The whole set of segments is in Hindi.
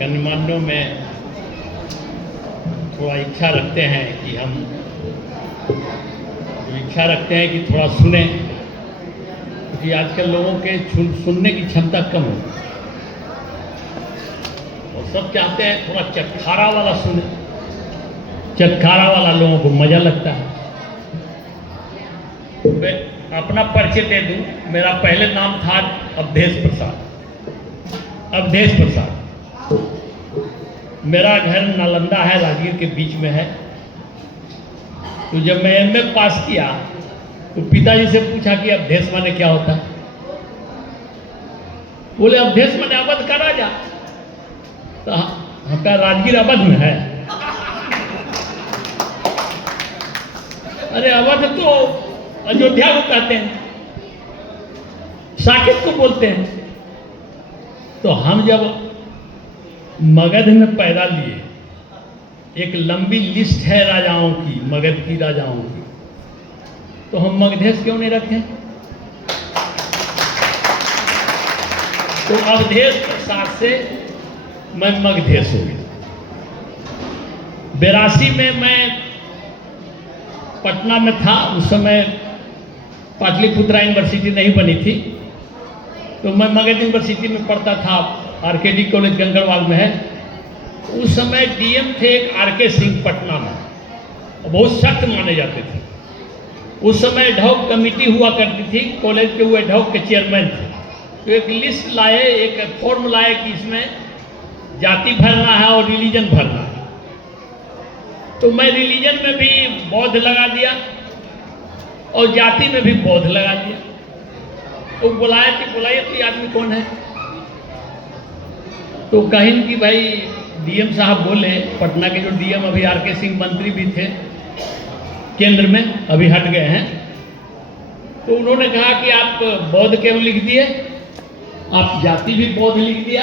गणमान्यों में थोड़ा इच्छा रखते हैं कि हम कि थोड़ा सुने, क्योंकि आजकल लोगों के सुनने की क्षमता कम है और सब चाहते हैं थोड़ा चटखारा वाला सुने। चटखारा वाला लोगों को मजा लगता है। मैं अपना परिचय दे दूं, मेरा पहले नाम था अवधेश प्रसाद। मेरा घर नालंदा है, राजगीर के बीच में है। तो जब मैं एमए पास किया तो पिताजी से पूछा कि अवधेश माने क्या होता है। बोले अवधेश माने अवध का राजा। तो हमका राजगीर अवध में है। अरे अवध तो अयोध्या को कहते हैं, साकेत को बोलते हैं। तो हम जब मगध में पैदा लिए, एक लंबी लिस्ट है राजाओं की, मगध की राजाओं की, तो हम मगधेश क्यों नहीं रखें? तो अवधेश प्रसाद से मैं मगधेश हो गया। 82 में मैं पटना में था। उस समय पाटलिपुत्रा यूनिवर्सिटी नहीं बनी थी, तो मैं मगध यूनिवर्सिटी में पढ़ता था। आरकेडी कॉलेज गंगड़वाल में है। उस समय डीएम थे एक आरके सिंह पटना में, बहुत सख्त माने जाते थे। उस समय एडहॉक कमेटी हुआ करती थी, कॉलेज के वो एडहॉक के चेयरमैन थे। तो एक लिस्ट लाए, एक फॉर्म लाए कि इसमें जाति भरना है और रिलीजन भरना है। तो मैं रिलीजन में भी बौद्ध लगा दिया और जाति में भी बौद्ध लगा दिया। तो बुलाए तो ये आदमी कौन है? तो कहीं कि भाई डीएम साहब बोले, पटना के जो डीएम अभी आरके सिंह मंत्री भी थे केंद्र में, अभी हट गए हैं। तो उन्होंने कहा कि आप बौद्ध क्यों लिख दिए, आप जाति भी बौद्ध लिख दिया।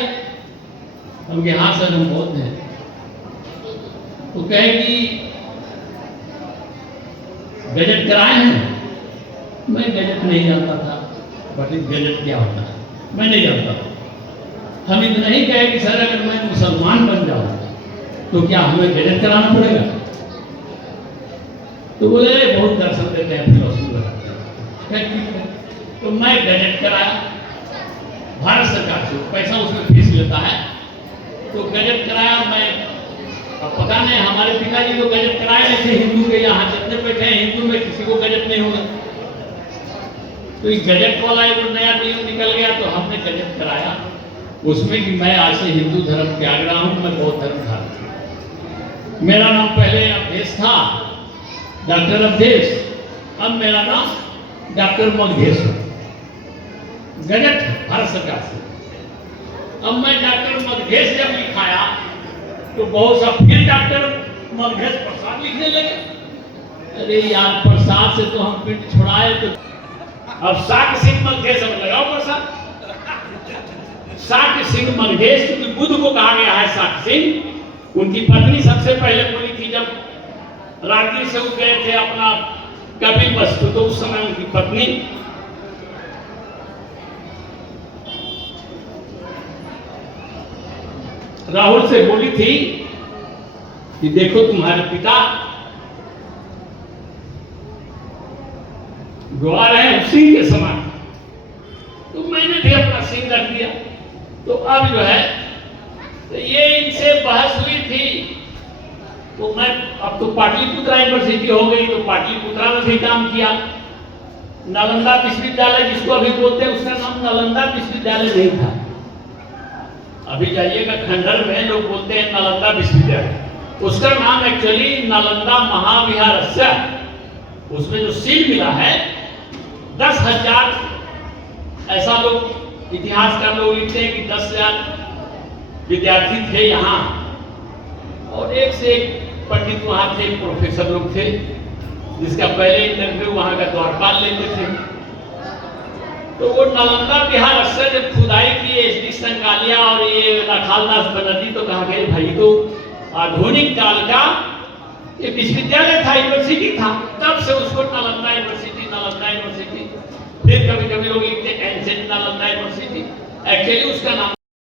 हम यहाँ से हम बौद्ध हैं। तो कहे कि गजट कराए हैं। मैं गजट नहीं जानता था, बट गजट क्या होता है मैं नहीं जानता था। हम इतना ही कहे कि सर अगर मैं मुसलमान बन जाऊं तो क्या हमें गजट कराना पड़ेगा? तो बोले बहुत दर्शन देते हैं, फिलोसफी बनाते हैं। तो मैं गजट कराया, भारत सरकार से पैसा उसमें फीस लेता है। तो गजट कराया मैं। अब पता नहीं, हमारे पिताजी को गजट कराए नहीं थे। हिंदू के यहाँ जितने बैठे हैं हिंदू में किसी को गजट नहीं होगा। तो ये गजट वाला जो नया नियम निकल गया तो हमने गजट कराया उसमें कि मैं आज से हिंदू धर्म त्याग रहा हूं, मैं बौद्ध धर्म धारण। मेरा नाम पहले अवधेश था, डॉक्टर अवधेश। अब मेरा नाम डॉक्टर मगधेश है। गजट भारत सरकार से। अब मैं डॉक्टर मगधेश जब लिखाया तो बहुत सा फिर डॉक्टर मगधेश प्रसाद लिखने लगे। अरे यार, प्रसाद से तो हम पिंड छुड़ाए। तो अब साक्य सिंह मगधेश में लगाओ प्रसाद। साक्य सिंह मगधेश, क्योंकि बुद्ध को कहा गया है साक्य सिंह। उनकी पत्नी सबसे पहले बोली थी जब राजगीर से उठ गए थे अपना कपिलवस्तु, तो उस समय उनकी पत्नी राहुल से बोली थी कि देखो तुम्हारे पिता गवा रहे हैं सिंह के समान। तो मैंने भी अपना सिंह रख दिया। तो अब जो है तो ये इनसे बहस हुई थी। तो मैं अब तो पाटलिपुत्रा यूनिवर्सिटी हो गई, तो पाटलिपुत्रा में भी काम किया। नालंदा विश्वविद्यालय जिसको अभी बोलते हैं, उसका नाम नालंदा विश्वविद्यालय नहीं था। अभी जाइएगा खंडहर में लोग बोलते हैं नालंदा विश्वविद्यालय। उसका नाम एक्चुअली नालंदा महाविहारस्य। उसमें जो सील मिला है 10,000, ऐसा लोग इतिहासकार लोग लिखते हैं कि 10,000 विद्यार्थी थे यहाँ, और एक से एक पंडित वहाँ थे, प्रोफेसर लोग थे, जिसका पहले इंटरव्यू वहाँ का द्वारपाल लेते थे। तो वो नालंदा बिहार अक्सर जब खुदाई की एसडी संगालिया और ये राखालदास बनर्जी, तो कहा गया भाई तो आधुनिक काल का ये विश्वविद्यालय था, यूनिवर्सिटी था। तब से उसको नालंदा यूनिवर्सिटी, नालंदा यूनिवर्सिटी। फिर कभी कभी लोग लिखते हैं एंसेंट नालंदा यूनिवर्सिटी। एक्चुअली उसका नाम